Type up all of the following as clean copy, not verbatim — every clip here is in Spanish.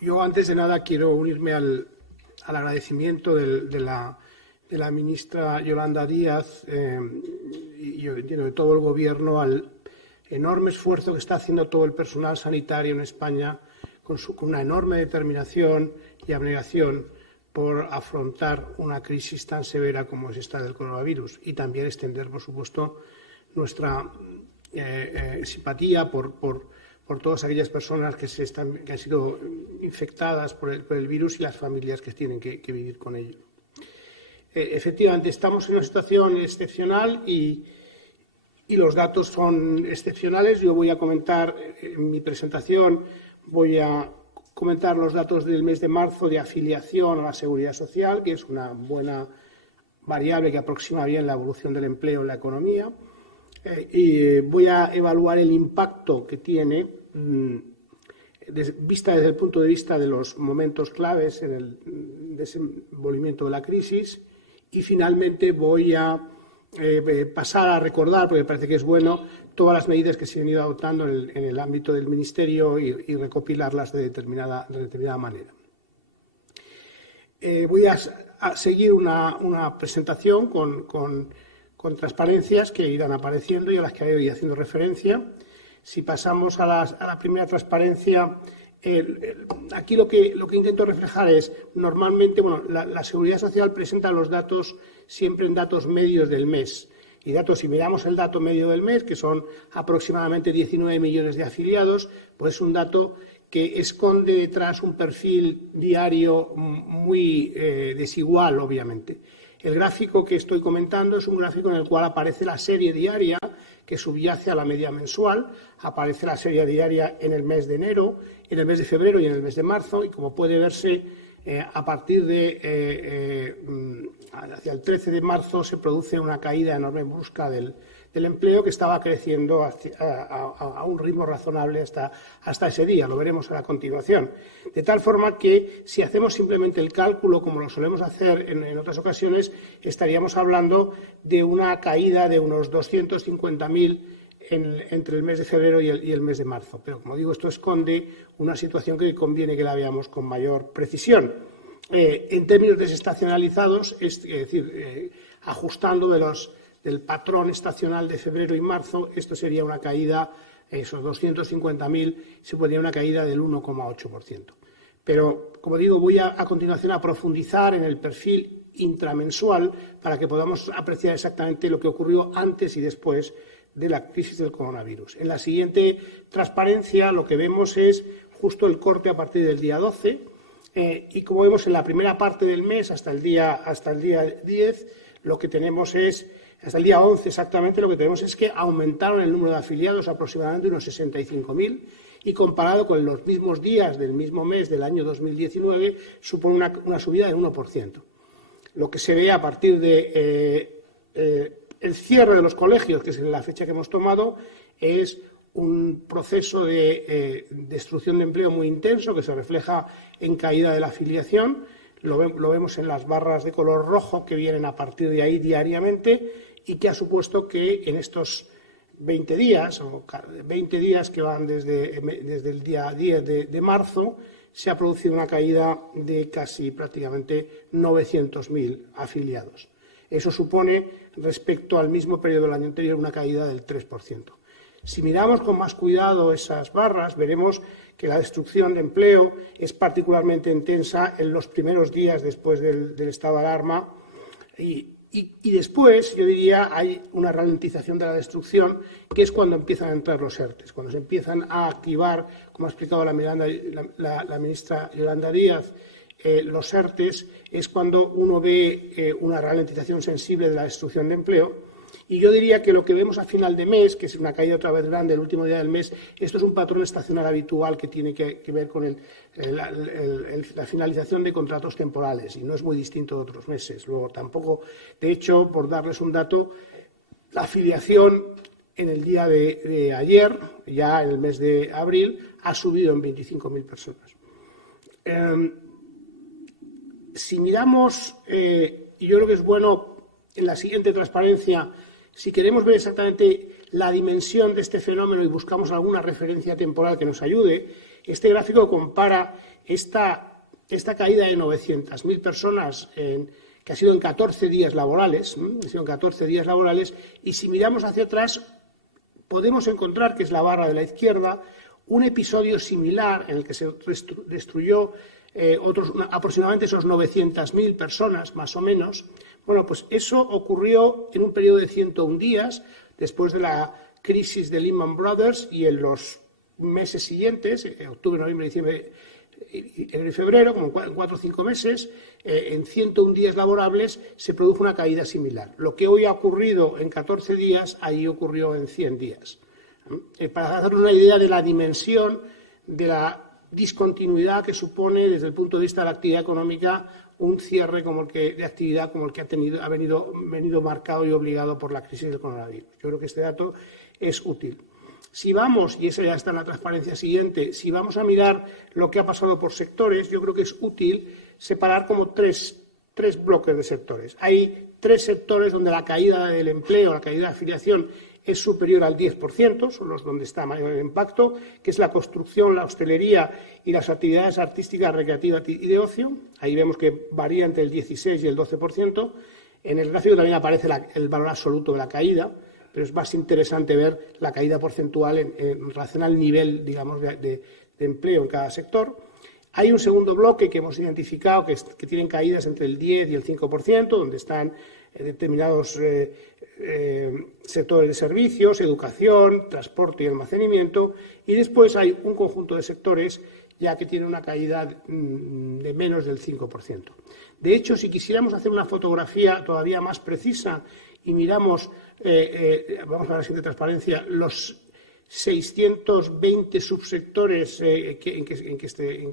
Yo, antes de nada, quiero unirme al agradecimiento de la ministra Yolanda Díaz y yo entiendo de todo el Gobierno al enorme esfuerzo que está haciendo todo el personal sanitario en España con una enorme determinación y abnegación por afrontar una crisis tan severa como es esta del coronavirus, y también extender, por supuesto, nuestra simpatía por todas aquellas personas que han sido infectadas por el virus y las familias que tienen que vivir con ello. Efectivamente, estamos en una situación excepcional y los datos son excepcionales. Yo voy a comentar en mi presentación, voy a comentar los datos del mes de marzo de afiliación a la Seguridad Social, que es una buena variable que aproxima bien la evolución del empleo en la economía. Y voy a evaluar el impacto que tiene, vista desde el punto de vista de los momentos claves en el desenvolvimiento de la crisis. Y finalmente voy a pasar a recordar, porque me parece que es bueno, todas las medidas que se han ido adoptando en el ámbito del Ministerio y recopilarlas de determinada manera. Voy a seguir una presentación con transparencias que irán apareciendo y a las que he ido haciendo referencia. Si pasamos a la primera transparencia, aquí lo que intento reflejar es, normalmente, la Seguridad Social presenta los datos siempre en datos medios del mes. Y si miramos el dato medio del mes, que son aproximadamente 19 millones de afiliados, pues es un dato que esconde detrás un perfil diario muy desigual, obviamente. El gráfico que estoy comentando es un gráfico en el cual aparece la serie diaria que subyace a la media mensual, aparece la serie diaria en el mes de enero, en el mes de febrero y en el mes de marzo, y como puede verse, a partir de hacia el 13 de marzo se produce una caída enorme brusca del empleo, que estaba creciendo a un ritmo razonable hasta ese día. Lo veremos a continuación. De tal forma que, si hacemos simplemente el cálculo, como lo solemos hacer en otras ocasiones, estaríamos hablando de una caída de unos 250.000 entre el mes de febrero y el mes de marzo. Pero, como digo, esto esconde una situación que conviene que la veamos con mayor precisión. En términos desestacionalizados, es decir, ajustando del patrón estacional de febrero y marzo, esto sería una caída, esos 250.000, se podría una caída del 1,8%. Pero, como digo, voy a continuación a profundizar en el perfil intramensual para que podamos apreciar exactamente lo que ocurrió antes y después de la crisis del coronavirus. En la siguiente transparencia lo que vemos es justo el corte a partir del día 12 y, como vemos en la primera parte del mes, hasta el día 10, lo que tenemos es, hasta el día 11 exactamente, lo que tenemos es que aumentaron el número de afiliados aproximadamente unos 65.000 y, comparado con los mismos días del mismo mes del año 2019, supone una subida del 1%. Lo que se ve a partir de el cierre de los colegios, que es la fecha que hemos tomado, es un proceso de destrucción de empleo muy intenso que se refleja en caída de la afiliación. Lo vemos en las barras de color rojo que vienen a partir de ahí diariamente y que ha supuesto que en estos 20 días, o 20 días que van desde el día 10 de marzo, se ha producido una caída de casi prácticamente 900.000 afiliados. Eso supone, respecto al mismo periodo del año anterior, una caída del 3%. Si miramos con más cuidado esas barras, veremos que la destrucción de empleo es particularmente intensa en los primeros días después del estado de alarma y después, yo diría, hay una ralentización de la destrucción, que es cuando empiezan a entrar los ERTEs, cuando se empiezan a activar, como ha explicado la ministra Yolanda Díaz, los ERTEs, es cuando uno ve una ralentización sensible de la destrucción de empleo. Y yo diría que lo que vemos a final de mes, que es una caída otra vez grande el último día del mes, esto es un patrón estacional habitual que tiene que ver con la finalización de contratos temporales y no es muy distinto de otros meses. Luego, tampoco, de hecho, por darles un dato, la afiliación en el día de ayer, ya en el mes de abril, ha subido en 25.000 personas. Si miramos, y yo creo que es bueno en la siguiente transparencia, si queremos ver exactamente la dimensión de este fenómeno y buscamos alguna referencia temporal que nos ayude, Este gráfico compara esta caída de 900.000 personas que ha sido en 14 días laborales, y si miramos hacia atrás podemos encontrar, que es la barra de la izquierda, un episodio similar en el que se destruyó aproximadamente esos 900.000 personas, más o menos. Bueno, pues eso ocurrió en un periodo de 101 días, después de la crisis de Lehman Brothers, y en los meses siguientes, octubre, noviembre, diciembre, enero y febrero, como en 4 o 5 meses, en 101 días laborables se produjo una caída similar. Lo que hoy ha ocurrido en 14 días, ahí ocurrió en 100 días. Para darnos una idea de la dimensión de la discontinuidad que supone, desde el punto de vista de la actividad económica, un cierre de actividad como el que ha venido marcado y obligado por la crisis del coronavirus. Yo creo que este dato es útil. Si vamos, y eso ya está en la transparencia siguiente, si vamos a mirar lo que ha pasado por sectores, yo creo que es útil separar como tres bloques de sectores. Hay 3 sectores donde la caída del empleo, la caída de afiliación es superior al 10%, son los donde está mayor el impacto, que es la construcción, la hostelería y las actividades artísticas, recreativas y de ocio. Ahí vemos que varía entre el 16 y el 12%. En el gráfico también aparece el valor absoluto de la caída, pero es más interesante ver la caída porcentual en relación al nivel, digamos, de empleo en cada sector. Hay un segundo bloque que hemos identificado que tienen caídas entre el 10 y el 5%, donde están determinados sectores de servicios, educación, transporte y almacenamiento, y después hay un conjunto de sectores ya que tienen una caída de menos del 5%. De hecho, si quisiéramos hacer una fotografía todavía más precisa y miramos, vamos a la siguiente transparencia, los 620 subsectores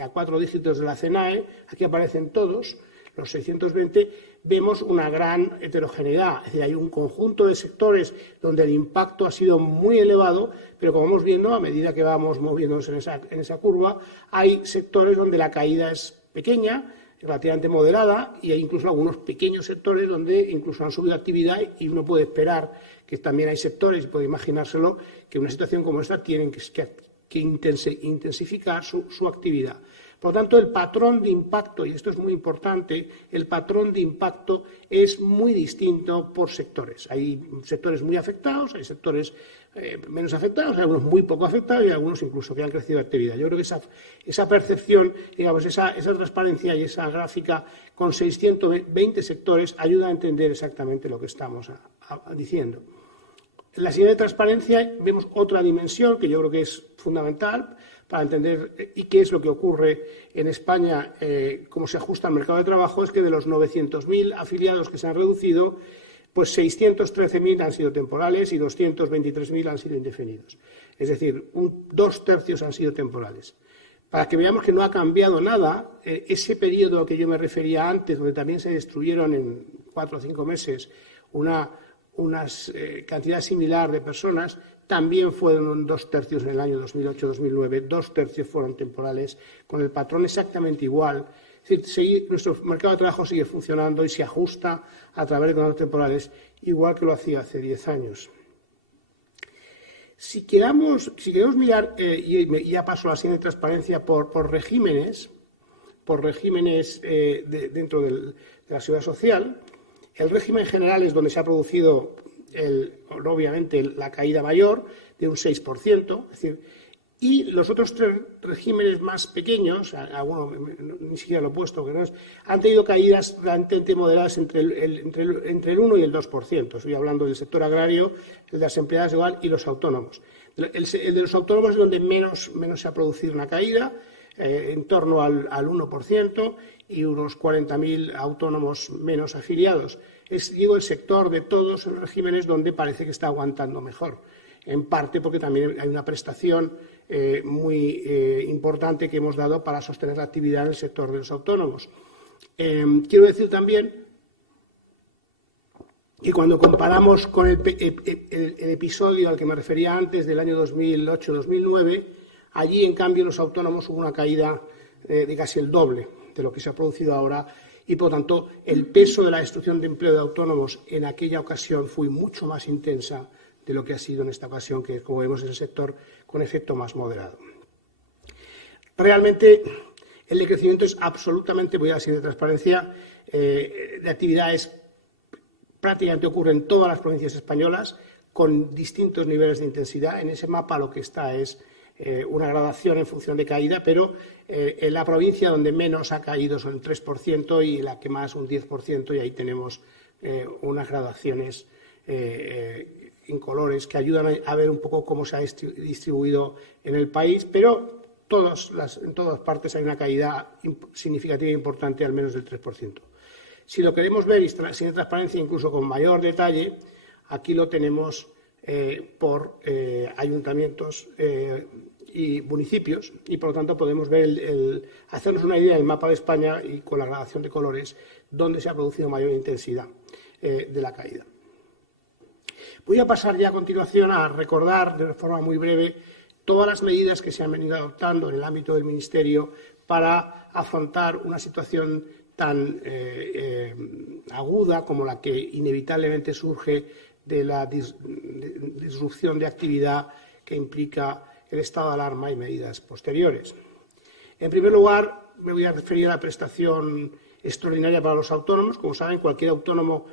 a 4 dígitos de la CNAE, aquí aparecen todos, los 620, vemos una gran heterogeneidad. Es decir, hay un conjunto de sectores donde el impacto ha sido muy elevado, pero como vamos viendo, a medida que vamos moviéndonos en esa curva, hay sectores donde la caída es pequeña, relativamente moderada, y hay incluso algunos pequeños sectores donde incluso han subido actividad, y uno puede esperar que también hay sectores, y puede imaginárselo, que en una situación como esta tienen que intensificar su actividad. Por lo tanto, el patrón de impacto, y esto es muy importante, el patrón de impacto es muy distinto por sectores. Hay sectores muy afectados, hay sectores menos afectados, hay algunos muy poco afectados y algunos incluso que han crecido de actividad. Yo creo que esa percepción, digamos, esa transparencia y esa gráfica con 620 sectores ayuda a entender exactamente lo que estamos diciendo. En la siguiente transparencia vemos otra dimensión que yo creo que es fundamental para entender y qué es lo que ocurre en España, cómo se ajusta al mercado de trabajo, es que de los 900.000 afiliados que se han reducido, pues 613.000 han sido temporales y 223.000 han sido indefinidos. Es decir, 2 tercios han sido temporales. Para que veamos que no ha cambiado nada, ese periodo al que yo me refería antes, donde también se destruyeron en 4 o 5 meses una cantidad similar de personas, también fueron 2 tercios en el año 2008-2009, 2 tercios fueron temporales, con el patrón exactamente igual. Es decir, nuestro mercado de trabajo sigue funcionando y se ajusta a través de contratos temporales, igual que lo hacía hace 10 años. Si queremos mirar, y ya paso a la siguiente transparencia, por regímenes dentro de la seguridad social, el régimen general es donde se ha producido, obviamente, la caída mayor de un 6%, es decir, y los otros 3 regímenes más pequeños, alguno ni siquiera lo he puesto, han tenido caídas relativamente moderadas entre el 1 y el 2%. Estoy hablando del sector agrario, el de las empleadas de hogar y los autónomos. El de los autónomos es donde menos se ha producido una caída, en torno al 1%, y unos 40.000 autónomos menos afiliados. Digo, el sector de todos los regímenes donde parece que está aguantando mejor, en parte porque también hay una prestación muy importante que hemos dado para sostener la actividad en el sector de los autónomos. Quiero decir también que cuando comparamos con el episodio al que me refería antes, del año 2008-2009, allí, en cambio, los autónomos hubo una caída de casi el doble de lo que se ha producido ahora, y, por lo tanto, el peso de la destrucción de empleo de autónomos en aquella ocasión fue mucho más intensa de lo que ha sido en esta ocasión, que, como vemos, es el sector con efecto más moderado. Realmente el decrecimiento es absolutamente, voy a la siguiente transparencia, de actividades prácticamente ocurre en todas las provincias españolas con distintos niveles de intensidad. En ese mapa lo que está es una gradación en función de caída, pero en la provincia donde menos ha caído son el 3% y la que más un 10%, y ahí tenemos unas gradaciones en colores que ayudan a ver un poco cómo se ha distribuido en el país, pero en todas partes hay una caída significativa e importante, al menos del 3%. Si lo queremos ver sin transparencia, incluso con mayor detalle, aquí lo tenemos por ayuntamientos y municipios, y por lo tanto podemos ver hacernos una idea del mapa de España y con la gradación de colores dónde se ha producido mayor intensidad de la caída. Voy a pasar ya a continuación a recordar de forma muy breve todas las medidas que se han venido adoptando en el ámbito del Ministerio para afrontar una situación tan aguda como la que inevitablemente surge de la disrupción de actividad que implica el estado de alarma y medidas posteriores. En primer lugar, me voy a referir a la prestación extraordinaria para los autónomos. Como saben, cualquier autónomo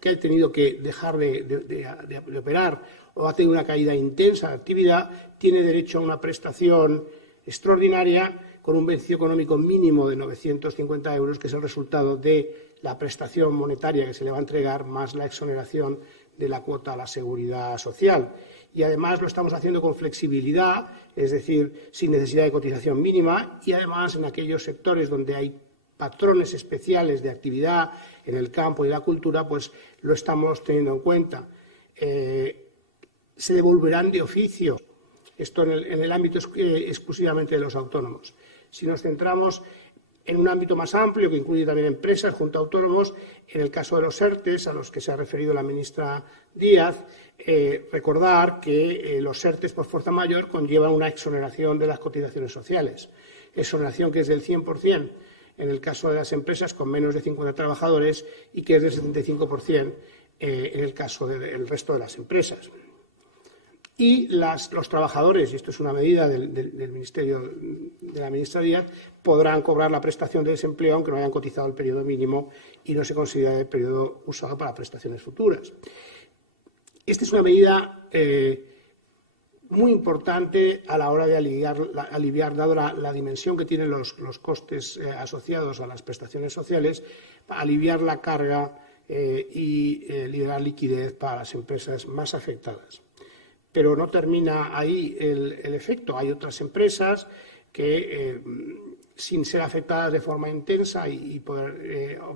que ha tenido que dejar de operar o ha tenido una caída intensa de actividad, tiene derecho a una prestación extraordinaria con un beneficio económico mínimo de 950 euros, que es el resultado de la prestación monetaria que se le va a entregar más la exoneración de la cuota a la seguridad social. Y además lo estamos haciendo con flexibilidad, es decir, sin necesidad de cotización mínima, y además en aquellos sectores donde hay patrones especiales de actividad en el campo y la cultura, pues lo estamos teniendo en cuenta. Se devolverán de oficio, esto en el ámbito exclusivamente de los autónomos. Si nos centramos en un ámbito más amplio, que incluye también empresas junto a autónomos, en el caso de los ERTEs, a los que se ha referido la ministra Díaz, recordar que los ERTEs por fuerza mayor conllevan una exoneración de las cotizaciones sociales, exoneración que es del 100% en el caso de las empresas con menos de 50 trabajadores y que es del 75% en el caso del resto de las empresas. Y los trabajadores, y esto es una medida del Ministerio de la ministra Díaz, podrán cobrar la prestación de desempleo aunque no hayan cotizado el periodo mínimo y no se considere el periodo usado para prestaciones futuras. Esta es una medida muy importante a la hora de aliviar dado la dimensión que tienen los costes asociados a las prestaciones sociales, para aliviar la carga y liberar liquidez para las empresas más afectadas. Pero no termina ahí el efecto. Hay otras empresas que, sin ser afectadas de forma intensa y poder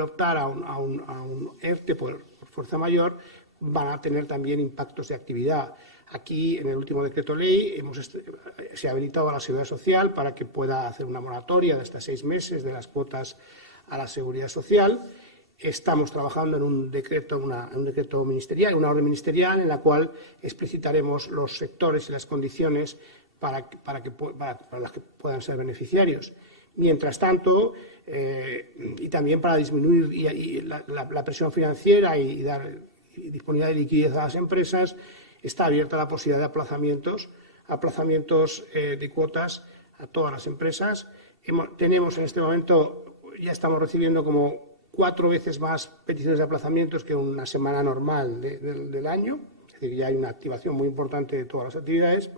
optar a un ERTE por fuerza mayor, van a tener también impactos de actividad. Aquí, en el último decreto ley, se ha habilitado a la Seguridad Social para que pueda hacer una moratoria de hasta 6 meses de las cuotas a la Seguridad Social. Estamos trabajando en un decreto ministerial, una orden ministerial, en la cual explicitaremos los sectores y las condiciones para las que puedan ser beneficiarios. Mientras tanto, y también para disminuir la presión financiera y dar disponibilidad de liquidez a las empresas, está abierta la posibilidad de aplazamientos de cuotas a todas las empresas. Tenemos en este momento, ya estamos recibiendo como 4 veces más peticiones de aplazamientos que una semana normal del año, es decir, ya hay una activación muy importante de todas las actividades.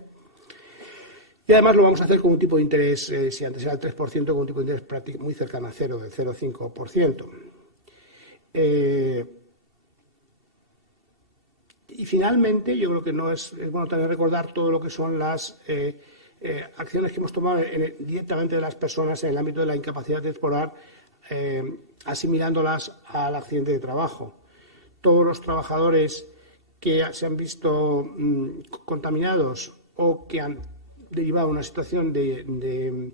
Y además lo vamos a hacer con un tipo de interés, si antes era el 3%, con un tipo de interés muy cercano a cero, del 0,5%. Y finalmente, yo creo que no es bueno también recordar todo lo que son las acciones que hemos tomado directamente de las personas en el ámbito de la incapacidad temporal, asimilándolas al accidente de trabajo. Todos los trabajadores que se han visto contaminados o que han derivado una situación de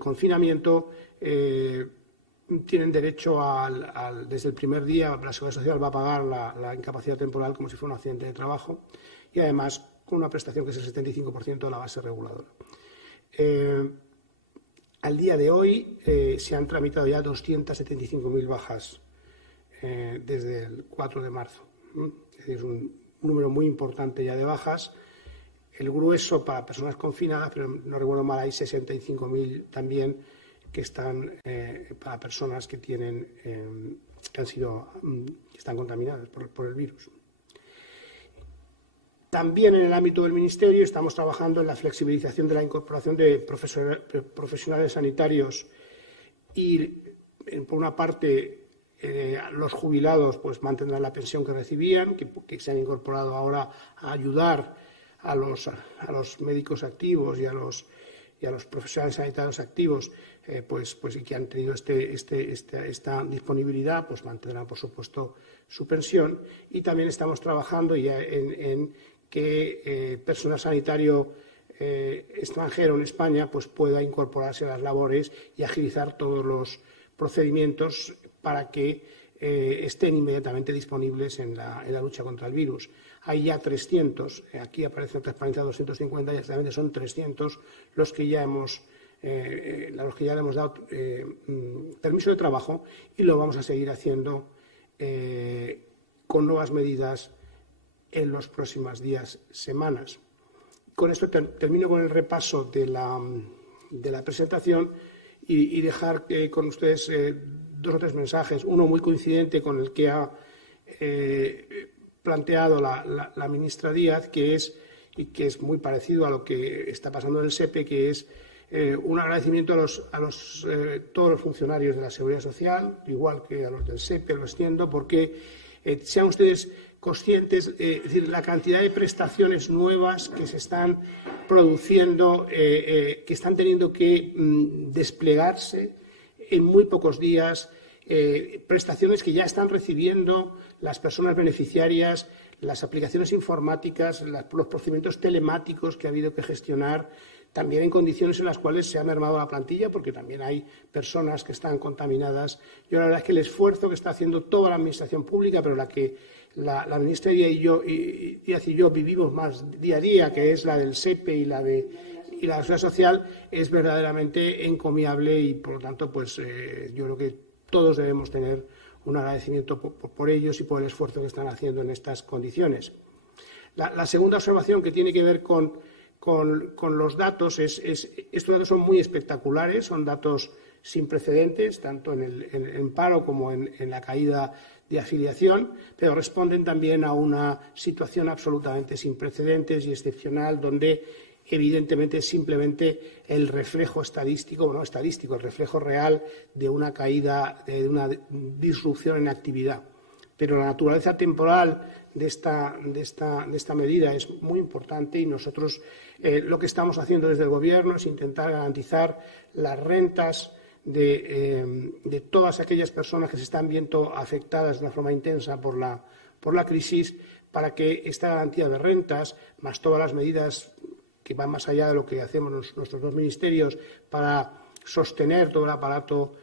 confinamiento tienen derecho desde el primer día, la Seguridad Social va a pagar la incapacidad temporal como si fuera un accidente de trabajo y además con una prestación que es el 75% de la base reguladora. Al día de hoy se han tramitado ya 275.000 bajas desde el 4 de marzo. Es decir, es un número muy importante ya de bajas. el grueso para personas confinadas, pero no recuerdo mal, hay 65.000 también que están para personas que tienen que están contaminadas por el virus. También en el ámbito del Ministerio estamos trabajando en la flexibilización de la incorporación de profesionales sanitarios y, por una parte, los jubilados pues mantendrán la pensión que recibían, que se han incorporado ahora a ayudar a los médicos activos y a los profesionales sanitarios activos, y que han tenido esta disponibilidad, pues mantendrán, por supuesto, su pensión. Y también estamos trabajando ya en que personal sanitario extranjero en España pues pueda incorporarse a las labores y agilizar todos los procedimientos para que estén inmediatamente disponibles en la lucha contra el virus. Hay ya 300, aquí aparece en transparencia 250, y exactamente son 300 los que ya le hemos dado permiso de trabajo, y lo vamos a seguir haciendo con nuevas medidas en los próximos días, semanas. Con esto termino con el repaso de la presentación y dejar con ustedes 2 o 3 mensajes. Uno muy coincidente con el que ha planteado la ministra Díaz, que es muy parecido a lo que está pasando en el SEPE, que es un agradecimiento a todos los funcionarios de la Seguridad Social, igual que a los del SEPE, lo extiendo, porque sean ustedes conscientes, es decir, la cantidad de prestaciones nuevas que se están produciendo, que están teniendo que desplegarse en muy pocos días, prestaciones que ya están recibiendo las personas beneficiarias, las aplicaciones informáticas, los procedimientos telemáticos que ha habido que gestionar, también en condiciones en las cuales se ha mermado la plantilla, porque también hay personas que están contaminadas. Yo la verdad es que el esfuerzo que está haciendo toda la Administración pública, pero la que la ministra Díaz y yo vivimos más día a día, que es la del SEPE y la de la Seguridad Social, es verdaderamente encomiable, y, por lo tanto, pues yo creo que todos debemos tener un agradecimiento por ellos y por el esfuerzo que están haciendo en estas condiciones. La segunda observación, que tiene que ver con los datos, estos datos son muy espectaculares, son datos sin precedentes, tanto en paro como en la caída de afiliación, pero responden también a una situación absolutamente sin precedentes y excepcional, donde evidentemente es simplemente el reflejo el reflejo real de una caída, de una disrupción en actividad. Pero la naturaleza temporal de esta medida es muy importante, y nosotros lo que estamos haciendo desde el Gobierno es intentar garantizar las rentas de todas aquellas personas que se están viendo afectadas de una forma intensa por la crisis, para que esta garantía de rentas, más todas las medidas que van más allá de lo que hacemos nuestros 2 ministerios para sostener todo el aparato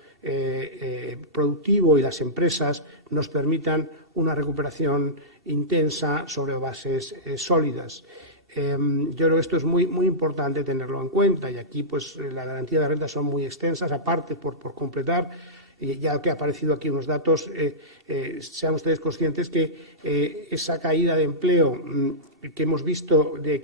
productivo y las empresas, nos permitan una recuperación intensa sobre bases sólidas. Yo creo que esto es muy, muy importante tenerlo en cuenta, y aquí pues la garantía de rentas son muy extensas. Aparte, por completar, ya que ha aparecido aquí unos datos, sean ustedes conscientes que esa caída de empleo que hemos visto de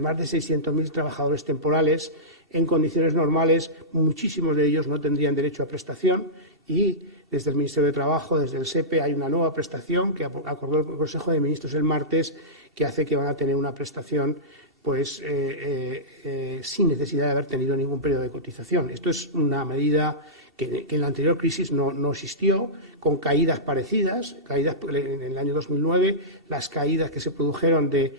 más de 600.000 trabajadores temporales, en condiciones normales muchísimos de ellos no tendrían derecho a prestación, y desde el Ministerio de Trabajo, desde el SEPE, hay una nueva prestación que acordó el Consejo de Ministros el martes, que hace que van a tener una prestación pues sin necesidad de haber tenido ningún periodo de cotización. Esto es una medida que en la anterior crisis no existió, con caídas parecidas. En el año 2009, las caídas que se produjeron de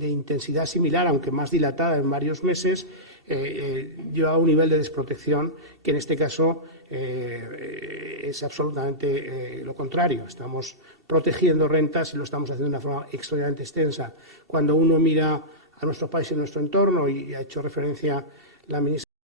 intensidad similar, aunque más dilatada en varios meses, llevaba un nivel de desprotección que en este caso es absolutamente lo contrario. Estamos protegiendo rentas y lo estamos haciendo de una forma extraordinariamente extensa. Cuando uno mira a nuestro país y a nuestro entorno, y ha hecho referencia la ministra